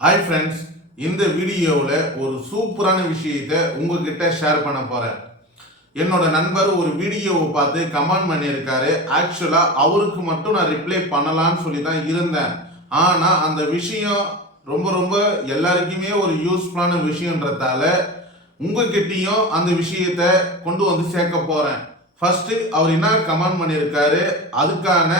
Hi friends இந்த வீடியோவில் ஒரு சூப்பரான விஷயத்தை உங்ககிட்ட ஷேர் பண்ண போகிறேன் என்னோட நண்பர் ஒரு வீடியோவை பார்த்து கமெண்ட் பண்ணியிருக்காரு. ஆக்சுவலாக அவருக்கு மட்டும் நான் ரிப்ளை பண்ணலான்னு சொல்லி தான் இருந்தேன். ஆனால் அந்த விஷயம் ரொம்ப ரொம்ப எல்லாருக்குமே ஒரு யூஸ்ஃபுல்லான விஷயன்றதால உங்ககிட்டயும் அந்த விஷயத்த கொண்டு வந்து சேர்க்க போகிறேன் ஃபஸ்ட்டு அவர் என்ன கமெண்ட் பண்ணியிருக்காரு அதுக்கான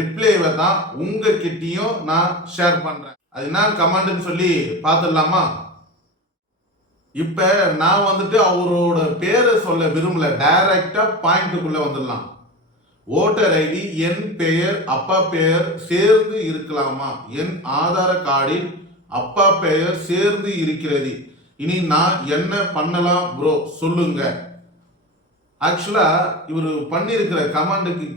ரிப்ளைவை தான் உங்ககிட்டயும் நான் ஷேர் பண்ணுறேன் அது என்ன கமாண்டுன்னு சொல்லி பார்த்துடலாமா? இப்போ நான் வந்துட்டு அவரோட பேரை சொல்ல விரும்பல. டைரக்டாக பாயிண்ட்டுக்குள்ளே வந்துடலாம். ஓட்டர் ஐடி என் பெயர் அப்பா பெயர் சேர்ந்து இருக்கலாமா? என் ஆதார கார்டில் அப்பா பெயர் சேர்ந்து இருக்கிறது. இனி நான் என்ன பண்ணலாம் ப்ரோ சொல்லுங்க. ஆக்சுவலாக இவர் பண்ணியிருக்கிற கமாண்டுக்கு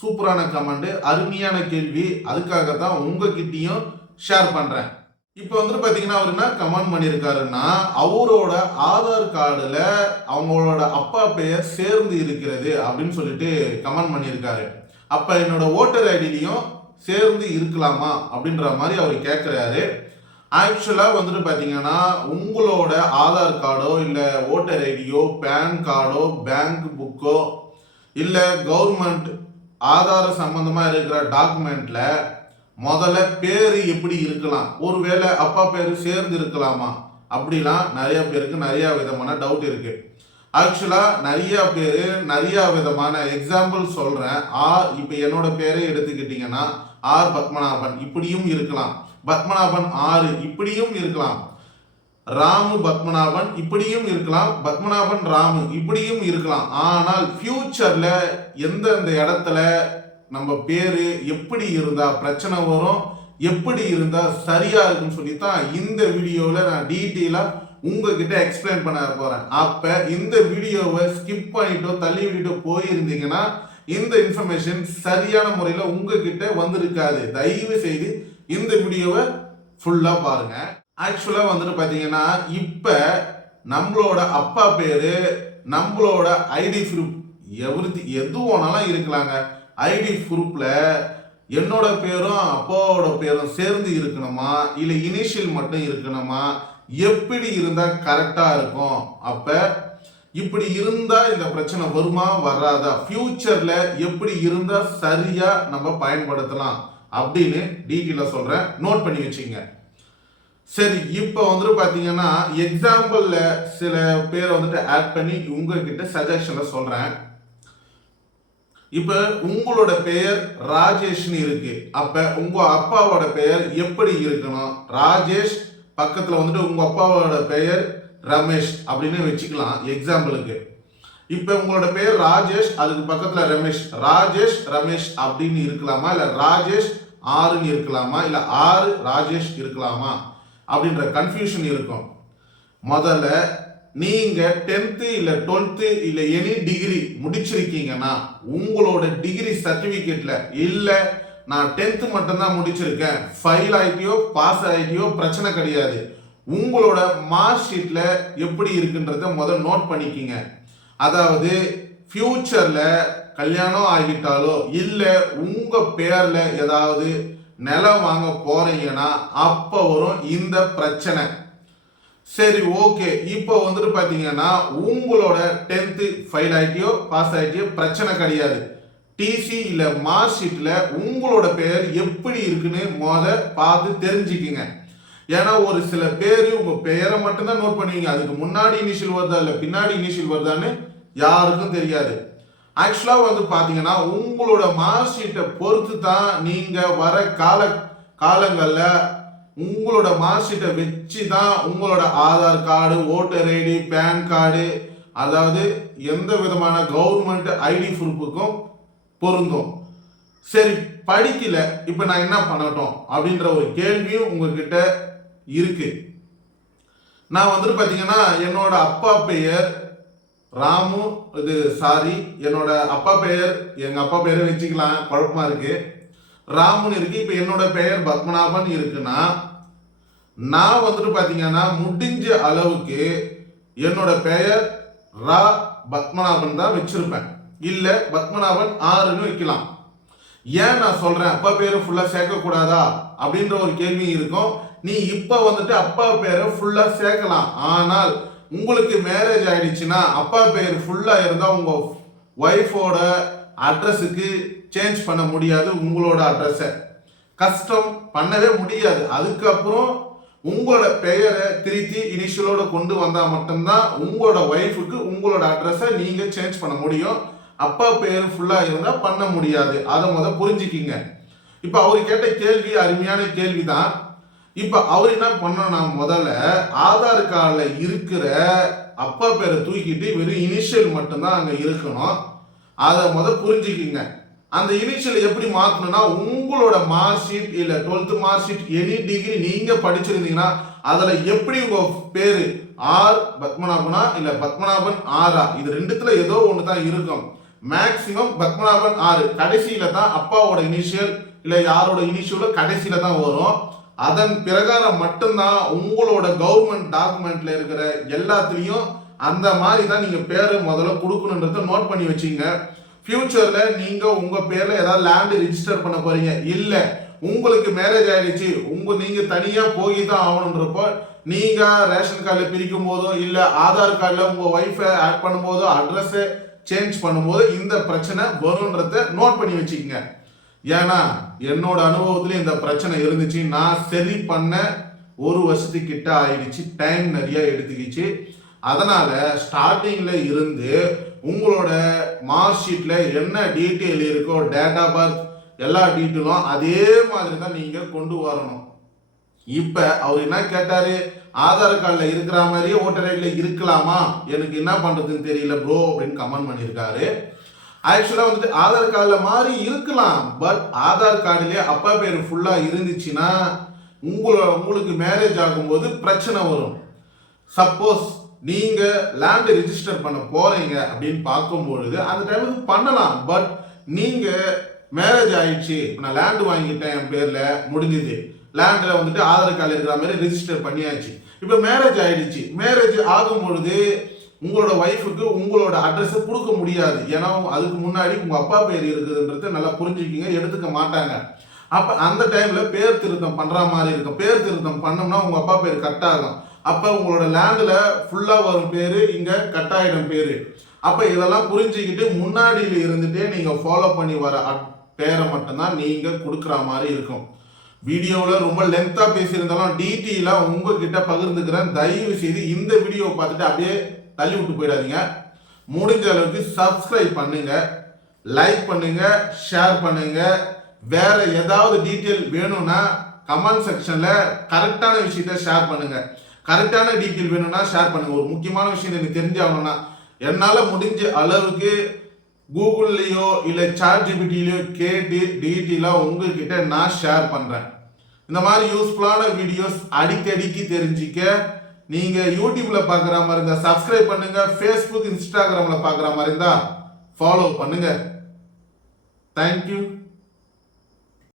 சூப்பரான கமாண்டு அருமையான கேள்வி. அதுக்காக தான் உங்ககிட்டயும் ஷேர் பண்ணுறேன் இப்போ வந்துட்டு பார்த்தீங்கன்னா அவர் என்ன கமெண்ட் பண்ணியிருக்காருன்னா அவரோட ஆதார் கார்டில் அவங்களோட அப்பா பெயர் சேர்ந்து இருக்கிறது அப்படின்னு சொல்லிட்டு கமெண்ட் பண்ணியிருக்காரு அப்போ என்னோட ஓட்டர் ஐடிலையும் சேர்ந்து இருக்கலாமா அப்படின்ற மாதிரி அவர் கேட்குறாரு ஆக்சுவலாக வந்துட்டு பார்த்தீங்கன்னா உங்களோட ஆதார் கார்டோ இல்லை ஓட்டர் ஐடியோ பேன் கார்டோ பேங்க் புக்கோ இல்லை கவர்மெண்ட் ஆதார சம்மந்தமாக இருக்கிற டாக்குமெண்ட்டில் முதல்ல பேர் எப்படி இருக்கலாம்? ஒருவேளை அப்பா பேர் சேர்ந்து இருக்கலாமா? அப்படிலாம் நிறைய பேருக்கு நிறைய விதமான டவுட் இருக்கு. ஆக்சுவலாக நிறைய பேர் நிறைய விதமான எக்ஸாம்பிள் சொல்கிறேன் ஆர் இப்போ என்னோட பேரை எடுத்துக்கிட்டிங்கன்னா ஆர் பத்மநாபன். இப்படியும் இருக்கலாம். பத்மநாபன் ஆறு இப்படியும் இருக்கலாம். ராமு பத்மநாபன் இப்படியும் இருக்கலாம். பத்மநாபன் ராமு இப்படியும் இருக்கலாம். ஆனால் ஃபியூச்சரில் எந்தெந்த இடத்துல நம்ம பேர் எப்படி இருந்தால் பிரச்சனை வரும் எப்படி இருந்தால் சரியாக இருக்குன்னு சொல்லி தான் இந்த வீடியோவில் நான் டீட்டெயிலாக உங்ககிட்ட எக்ஸ்பிளைன் பண்ண போகிறேன் அப்போ இந்த வீடியோவை ஸ்கிப் பண்ணிட்டோ தள்ளி விட்டுட்டோ போயிருந்தீங்கன்னா இந்த இன்ஃபர்மேஷன் சரியான முறையில் உங்ககிட்ட வந்திருக்காது. தயவு செய்து இந்த வீடியோவை ஃபுல்லாக பாருங்கள் ஆக்சுவலாக வந்துட்டு பார்த்தீங்கன்னா இப்போ நம்மளோட அப்பா பேர் நம்மளோட ஐடி ப்ரூஃப் எவ்ரி எது வேணாலும் இருக்கலாங்க. ஐடி ப்ரூஃப்ல என்னோட பேரும் அப்பாவோட பேரும் சேர்ந்து இருக்கணுமா? இல்லை இனிஷியல் மட்டும் இருக்கணுமா? எப்படி இருந்தால் கரெக்டாக இருக்கும்? அப்போ இப்படி இருந்தால் இந்த பிரச்சனை வருமா? வராதா? ஃப்யூச்சரில் எப்படி இருந்தால் சரியாக நம்ம பயன்படுத்தலாம்? அப்படின்னு டீட்டெயிலாக சொல்கிறேன் நோட் பண்ணி வச்சுங்க. சரி இப்போ வந்துட்டு பார்த்தீங்கன்னா எக்ஸாம்பிளில் சில பேரை வந்துட்டு ஆட் பண்ணி உங்ககிட்ட சஜஷனில் சொல்கிறேன் இப்போ உங்களோட பெயர் ராஜேஷ்னு இருக்கு. அப்ப உங்க அப்பாவோட பெயர் எப்படி இருக்கணும்? ராஜேஷ் பக்கத்துல வந்துட்டு உங்க அப்பாவோட பெயர் ரமேஷ் அப்படின்னு வச்சுக்கலாம் எக்ஸாம்பிளுக்கு இப்போ உங்களோட பெயர் ராஜேஷ் அதுக்கு பக்கத்துல ரமேஷ். ராஜேஷ் ரமேஷ் அப்படின்னு இருக்கலாமா? இல்ல ராஜேஷ் ஆறுன்னு இருக்கலாமா? இல்ல ஆறு ராஜேஷ் இருக்கலாமா? அப்படின்ற கன்ஃபியூஷன் இருக்கும். முதல்ல நீங்கள் டென்த்து இல்லை டுவெல்த்து இல்லை எனி டிகிரி முடிச்சிருக்கீங்கன்னா உங்களோட டிகிரி சர்டிஃபிகேட்டில் இல்லை நான் டென்த்து மட்டும்தான் முடிச்சிருக்கேன். ஃபைல் ஆகிட்டியோ பாஸ் ஆகிட்டியோ பிரச்சனை கிடையாது. உங்களோட மார்க் ஷீட்டில் எப்படி இருக்குன்றத முதல் நோட் பண்ணிக்கிங்க. அதாவது ஃப்யூச்சரில் கல்யாணம் ஆகிட்டாலோ இல்லை உங்கள் பேரில் ஏதாவது நிலம் வாங்க போகிறீங்கன்னா அப்போ வரும் இந்த பிரச்சனை. சரி ஓகே இப்போ வந்துட்டு பார்த்தீங்கன்னா உங்களோட டென்த்து ஃபைல் ஆகிட்டியோ பாஸ் ஆகிட்டியோ பிரச்சனை கிடையாது. டிசி இல்லை மார்க் ஷீட்டில் உங்களோட பெயர் எப்படி இருக்குன்னு முத பார்த்து தெரிஞ்சுக்கிங்க. ஏன்னா ஒரு சில பேர் உங்கள் பெயரை மட்டும்தான் நோட் பண்ணுவீங்க. அதுக்கு முன்னாடி இனிஷியல் வருதா இல்லை பின்னாடி இனிஷியல் வருதான்னு யாருக்கும் தெரியாது. ஆக்சுவலாக வந்து பார்த்தீங்கன்னா உங்களோட மார்க் ஷீட்டை பொறுத்து தான் நீங்கள் வர கால காலங்களில் உங்களோட மார்க் ஷீட்டை வச்சு தான் உங்களோட Aadhaar card voter ID PAN card அதாவது எந்த விதமான கவர்மெண்ட் ஐடி ப்ரூஃபுக்கும் பொருந்தும். சரி படிக்கல இப்போ நான் என்ன பண்ணட்டும்? அப்படின்ற ஒரு கேள்வியும் உங்ககிட்ட இருக்கு. நான் வந்துட்டு பார்த்தீங்கன்னா என்னோட அப்பா பெயர் ராமு இது சாரி என்னோட அப்பா பெயர் எங்கள் அப்பா பெயரை வச்சுக்கலாம் குழப்பமாக இருக்குது ராமுன்னு இருக்கு இப்போ என்னோட பெயர் பத்மநாபன் இருக்குன்னா நான் வந்துட்டு பார்த்தீங்கன்னா முடிஞ்ச அளவுக்கு என்னோட பெயர் ரா பத்மநாபன் தான் வச்சிருப்பேன். இல்லை பத்மநாபன் ஆறுன்னு வைக்கலாம். ஏன் நான் சொல்கிறேன் அப்பா பேரை ஃபுல்லாக சேர்க்கக்கூடாதா? அப்படின்ற ஒரு கேள்வி இருக்கும். நீ இப்போ வந்துட்டு அப்பா பேரை ஃபுல்லாக சேர்க்கலாம். ஆனால் உங்களுக்கு மேரேஜ் ஆயிடுச்சுன்னா அப்பா பேர் ஃபுல்லாக இருந்தால் உங்கள் ஒய்ஃபோட அட்ரஸுக்கு சேஞ்ச் பண்ண முடியாது உங்களோட அட்ரஸை. கஷ்டம் பண்ணவே முடியாது. அதுக்கப்புறம் உங்களோட பெயரை திருத்தி இனிஷியலோட கொண்டு வந்தால் மட்டும்தான் உங்களோட ஒய்ஃபுக்கு உங்களோட அட்ரஸை நீங்கள் சேஞ்ச் பண்ண முடியும். அப்பா பெயர் ஃபுல்லாக இருந்தால் பண்ண முடியாது. அதை முதல் புரிஞ்சுக்கிங்க. இப்போ அவர் கேட்ட கேள்வி அருமையான கேள்வி தான் இப்போ அவர் என்ன பண்ணனா முதல்ல ஆதார் கார்டில் இருக்கிற அப்பா பேரை தூக்கிட்டு வெறும் இனிஷியல் மட்டும்தான் அங்கே இருக்கணும். அதை முதல் புரிஞ்சுக்கிங்க. அந்த இனிஷியல் எப்படி மாற்றணும்னா உங்களோட மார்க் ஷீட் இல்ல twelfth mark sheet any degree நீங்க படிச்சிருந்தீங்கன்னா அதுல எப்படி உங்க பேரு? ஆர் பத்மநாபனா இல்ல பத்மநாபன் ஆரா இது ரெண்டுத்துல ஏதோ ஒன்று தான் இருக்கும். மேக்சிமம் பத்மநாபன் ஆறு கடைசியில தான் அப்பாவோட இனிஷியல் இல்ல யாரோட இனிஷியலோ கடைசியில தான் வரும். அதன் பிரகாரம் மட்டும்தான் உங்களோட கவர்மெண்ட் டாக்குமெண்ட்ல இருக்கிற எல்லாத்துலயும் அந்த மாதிரி தான் நீங்க பேர் முதல்ல கொடுக்கணுன்றத நோட் பண்ணி வச்சிங்க ஃப்யூச்சரில் நீங்கள் உங்கள் பேரில் ஏதாவது லேண்டு ரிஜிஸ்டர் பண்ண போறீங்க. இல்லை உங்களுக்கு மேரேஜ் ஆயிடுச்சு. உங்கள் நீங்கள் தனியாக போய் தான் ஆகணுன்றப்போ நீங்கள் ரேஷன் கார்டில் பிரிக்கும் போதோ இல்லை ஆதார் கார்டில் உங்கள் ஒய்ஃபை ஆட் பண்ணும்போதோ அட்ரஸை சேஞ்ச் பண்ணும்போது இந்த பிரச்சனை வரும்ன்றத நோட் பண்ணி வச்சுக்கோங்க. ஏன்னா என்னோட அனுபவத்துலேயும் இந்த பிரச்சனை இருந்துச்சு. நான் சரி பண்ண ஒரு வருஷத்துக்கிட்ட ஆயிடுச்சு. டைம் நிறையா எடுத்துக்கிச்சு. அதனால் ஸ்டார்டிங்கில் இருந்து உங்களோட மார்க் ஷீட்டில் என்ன டீட்டெயில் இருக்கோ டேட் ஆஃப் பர்த் எல்லா டீட்டெயிலும் அதே மாதிரி தான் நீங்கள் கொண்டு வரணும். இப்போ அவர் என்ன கேட்டார்? ஆதார் கார்டில் இருக்கிற மாதிரியே ஓட்டர் ஐடியில் இருக்கலாமா? எனக்கு என்ன பண்ணுறதுன்னு தெரியல ப்ரோ அப்படின்னு கமெண்ட் பண்ணியிருக்காரு. ஆக்சுவலாக வந்துட்டு ஆதார் கார்டில் மாதிரி இருக்கலாம் பட் ஆதார் கார்டுலேயே அப்பா பேர் ஃபுல்லாக இருந்துச்சுன்னா உங்களோட உங்களுக்கு மேரேஜ் ஆகும்போது பிரச்சனை வரும். சப்போஸ் நீங்கள் லேண்ட் ரிஜிஸ்டர் பண்ண போறீங்க அப்படின்னு பார்க்கும்பொழுது அந்த டைமுக்கு பண்ணலாம். பட் நீங்கள் மேரேஜ் ஆயிடுச்சு. நான் லேண்டு வாங்கிட்டேன் என் பேரில். முடிஞ்சுது. லேண்டில் வந்துட்டு ஆதார் கார்டு இருக்கிற மாதிரி ரிஜிஸ்டர் பண்ணியாச்சு. இப்போ மேரேஜ் ஆயிடுச்சு. மேரேஜ் ஆகும் பொழுது உங்களோட ஒய்ஃபுக்கு உங்களோட அட்ரஸை கொடுக்க முடியாது. ஏன்னா அதுக்கு முன்னாடி உங்கள் அப்பா பேர் இருக்குதுன்றது நல்லா புரிஞ்சுக்கிங்க. எடுத்துக்க மாட்டாங்க. அப்போ அந்த டைமில் பேர் திருத்தம் பண்ணுற மாதிரி இருக்கும். பேர் திருத்தம் பண்ணோம்னா உங்கள் அப்பா பேர் கட் அப்போ உங்களோட லேண்டில் ஃபுல்லாக வரும் பேர் இங்கே கட்டாயிடம் பேர். அப்போ இதெல்லாம் புரிஞ்சுக்கிட்டு முன்னாடியில் இருந்துகிட்டே நீங்கள் ஃபாலோ பண்ணி வர அட்- பேரை மட்டும்தான் நீங்கள் கொடுக்குற மாதிரி இருக்கும். வீடியோவில் ரொம்ப லென்த்தாக பேசியிருந்தாலும் டீட்டெயிலாக உங்ககிட்ட பகிர்ந்துக்கிறேன். தயவு செய்து இந்த வீடியோவை பார்த்துட்டு அப்படியே தள்ளி விட்டு போயிடாதீங்க. முடிஞ்ச அளவுக்கு சப்ஸ்கிரைப் பண்ணுங்க லைக் பண்ணுங்க ஷேர் பண்ணுங்க. வேற ஏதாவது டீட்டெயில் வேணும்னா கமெண்ட் செக்ஷனில் கரெக்டான விஷயத்த ஷேர் பண்ணுங்கள் கரெக்டான டீட்டெயில் வேணும்னா ஷேர் பண்ணுங்க. ஒரு முக்கியமான விஷயம் எனக்கு தெரிஞ்சாகணும்னா என்னால் முடிஞ்ச அளவுக்கு கூகுள்லேயோ இல்லை சாட் ஜிபிடிலையோ கேட்டு டீட்டெயிலாக உங்ககிட்ட நான் ஷேர் பண்ணுறேன் இந்த மாதிரி யூஸ்ஃபுல்லான வீடியோஸ் அடிக்கடிக்கு தெரிஞ்சிக்க நீங்கள் யூடியூப்பில் பார்க்குற மாதிரி இருந்தால் சப்ஸ்கிரைப் பண்ணுங்க. ஃபேஸ்புக் இன்ஸ்டாகிராமில் பார்க்குற மாதிரி இருந்தால் ஃபாலோ பண்ணுங்க. தேங்க்யூ